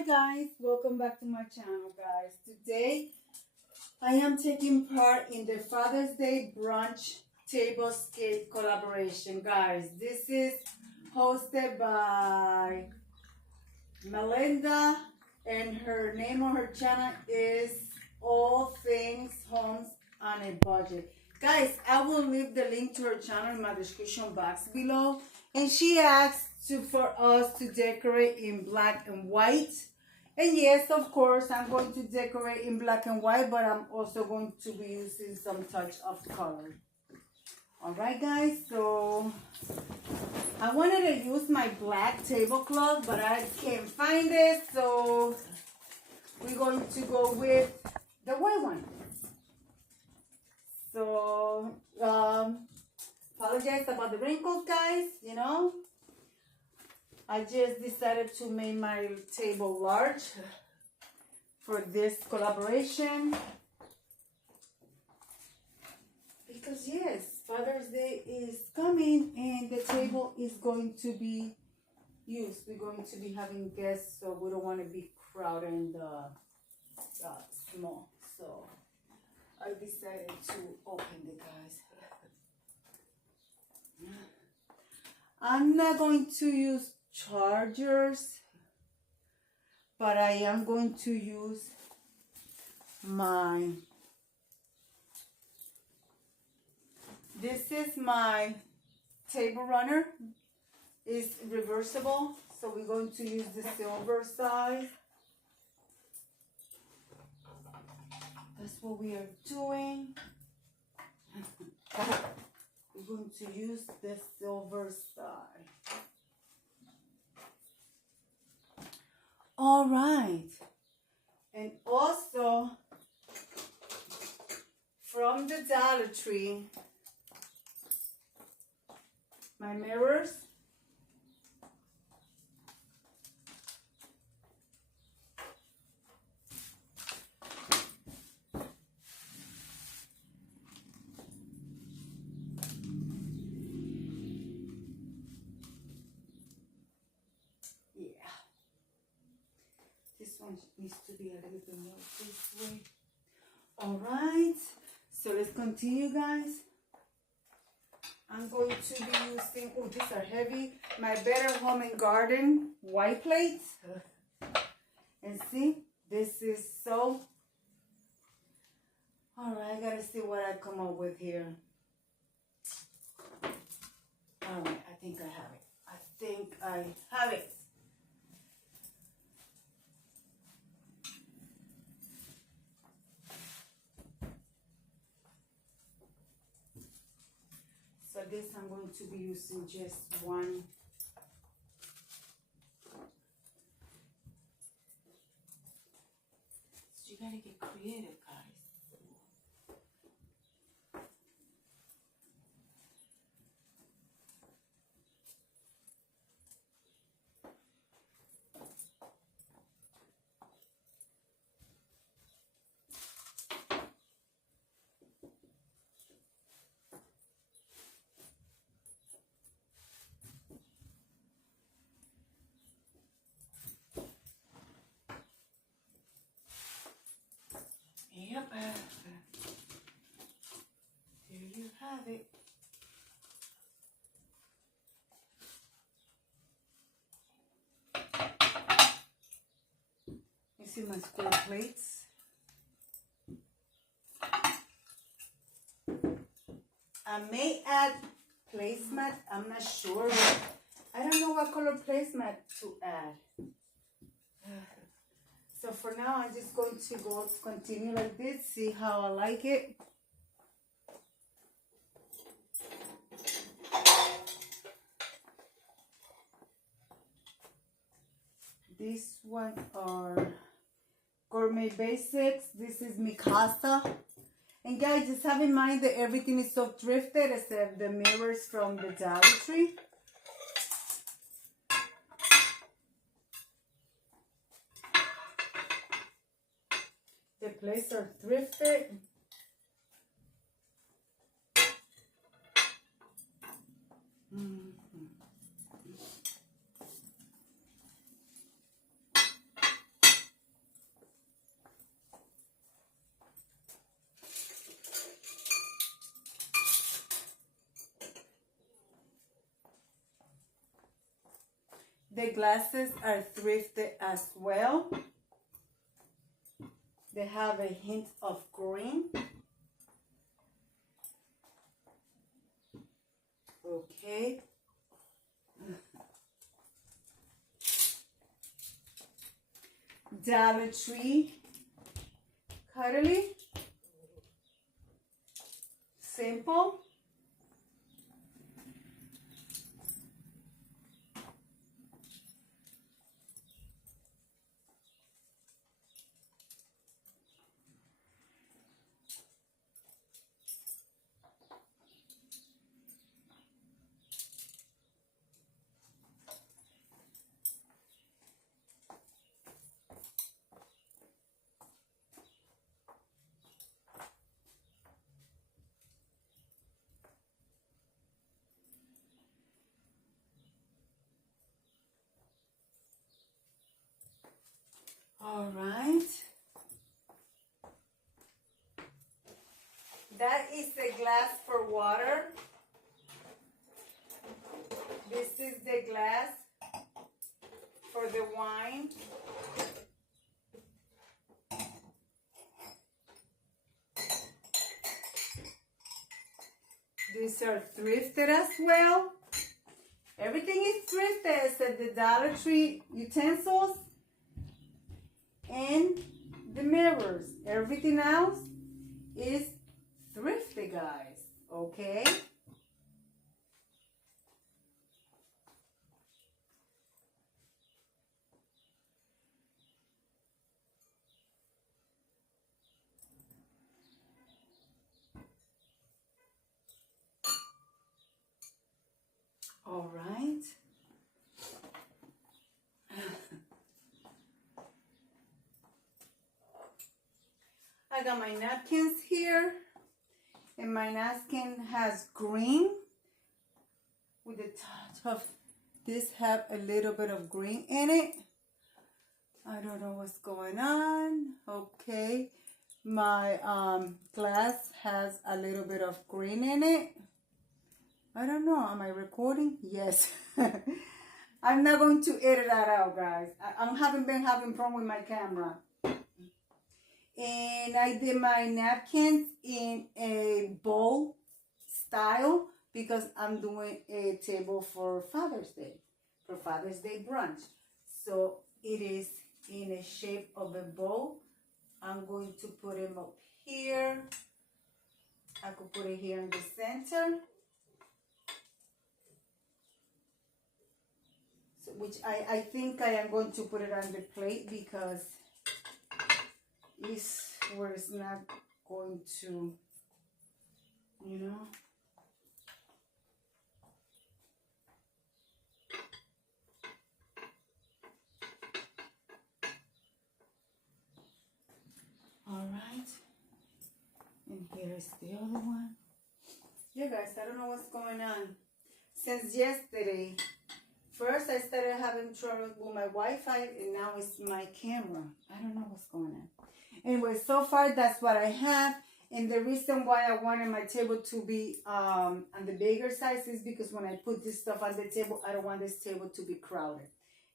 Hi guys, welcome back to my channel guys. Today I am taking part in the Father's Day Brunch Tablescape collaboration guys. This is hosted by Melinda and her name on her channel is All Things Homes on a Budget. Guys, I will leave the link to her channel in my description box below. And she asked for us to decorate in black and white. And yes, of course, I'm going to decorate in black and white, but I'm also going to be using some touch of color. Alright guys, so I wanted to use my black tablecloth, but I can't find it. So we're going to go with the white one. So, apologize about the wrinkles, guys, you know. I just decided to make my table large for this collaboration. Because, yes, Father's Day is coming and the table is going to be used. We're going to be having guests, so we don't want to be crowded and small. So I decided to open it, guys. I'm not going to use chargers, but I am going to use this is my table runner. It's reversible, so we're going to use the silver side. That's what we are doing. We're going to use the silver side. All right. And also, from the Dollar Tree, my mirrors. This one needs to be a little bit more this way. All right, so let's continue, guys. I'm going to be using, oh, these are heavy, my Better Home and Garden white plates. And see, this is so, all right, I gotta see what I come up with here. All right, I think I have it. I think I have it. So this I'm going to be using just one. So you gotta get creative, guys. Yep. There you have it. You see my square plates? I may add placemat. I'm not sure. I don't know what color placemat to add. So for now, I'm just going to continue like this, see how I like it. These ones are Gourmet Basics. This is Mikasa. And guys, just have in mind that everything is so thrifted except the mirrors from the Dollar Tree. The plates are thrifted. The glasses are thrifted as well. They have a hint of green. Okay. Dollar Tree cutlery. Simple. All right. That is the glass for water. This is the glass for the wine. These are thrifted as well. Everything is thrifted except the Dollar Tree utensils and the mirrors. Everything else is thrifted, guys. Okay? All right. I got my napkins here, and my napkin has green with a touch of this, have a little bit of green in it. I don't know what's going on. Okay, my glass has a little bit of green in it. I don't know. Am I recording? Yes. I'm not going to edit that out, guys. I haven't been having problem with my camera. And I did my napkins in a bowl style because I'm doing a table for Father's Day brunch. So it is in a shape of a bowl. I'm going to put him up here. I could put it here in the center. So, which I think I am going to put it on the plate because is where it's not going to, you know. All right. And here's the other one. Yeah, guys, I don't know what's going on. Since yesterday, first I started having trouble with my Wi-Fi, and now it's my camera. I don't know what's going on. Anyway, so far that's what I have. And the reason why I wanted my table to be on the bigger size is because when I put this stuff on the table, I don't want this table to be crowded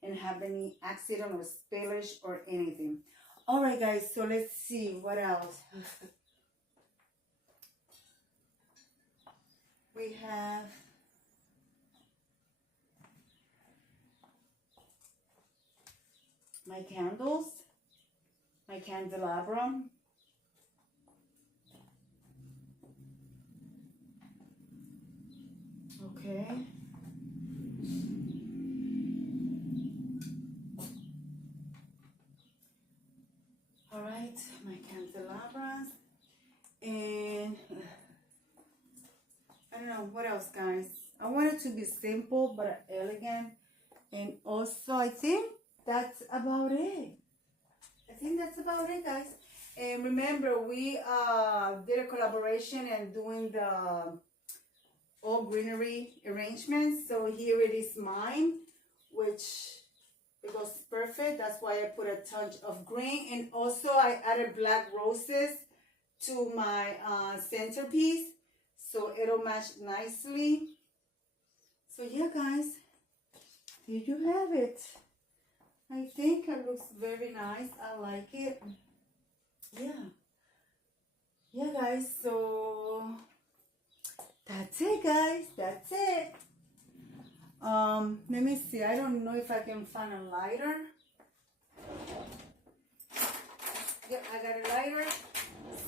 and have any accident or spillage or anything. All right, guys, so let's see what else. We have my candles, my candelabra. Okay. All right, my candelabras. And I don't know what else, guys. I want it to be simple but elegant. And also, I think that's about it. Guys. And remember, we did a collaboration and doing the all greenery arrangements. So here it is mine, which it goes perfect. That's why I put a touch of green. And also I added black roses to my centerpiece, so it'll match nicely. So yeah, guys, Here you have it. I think it looks very nice. I like it. Yeah guys, so that's it guys, that's it. Let me see, I don't know if I can find a lighter. Yep, I got a lighter.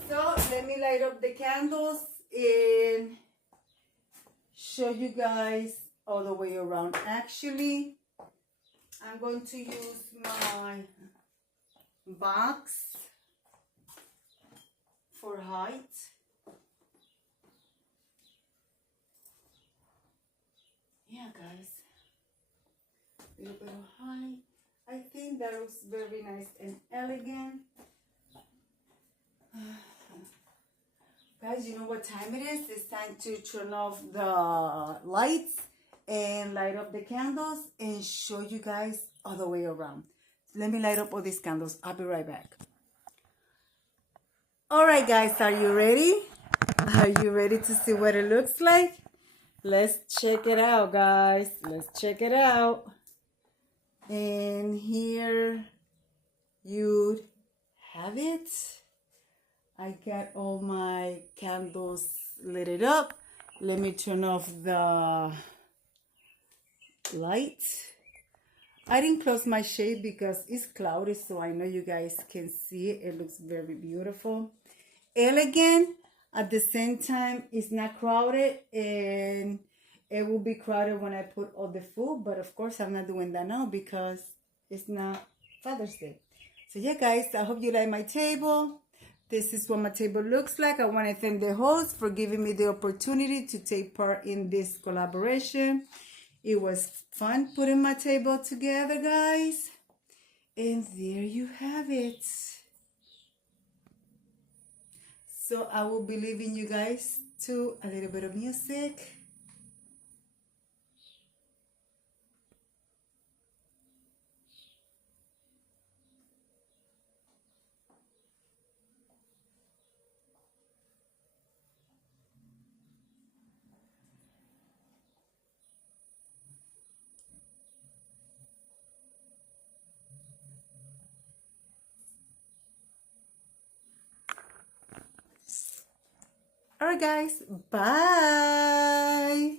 So let me light up the candles and show you guys all the way around. Actually, I'm going to use my box for height. Yeah guys, a little bit of height. I think that looks very nice and elegant. Guys, you know what time it is? It's time to turn off the lights and light up the candles and show you guys all the way around. Let me light up all these candles. I'll be right back. All right, guys, are you ready? Are you ready to see what it looks like? Let's check it out, guys. Let's check it out. And here you have it. I got all my candles lit up. Let me turn off the light. I didn't close my shade because it's cloudy, so I know you guys can see it. It looks very beautiful. Elegant. At the same time, it's not crowded, and it will be crowded when I put all the food. But of course, I'm not doing that now because it's not Father's Day. So yeah, guys, I hope you like my table. This is what my table looks like. I want to thank the host for giving me the opportunity to take part in this collaboration. It was fun putting my table together, guys. And there you have it. So I will be leaving you guys to a little bit of music. All right, guys. Bye.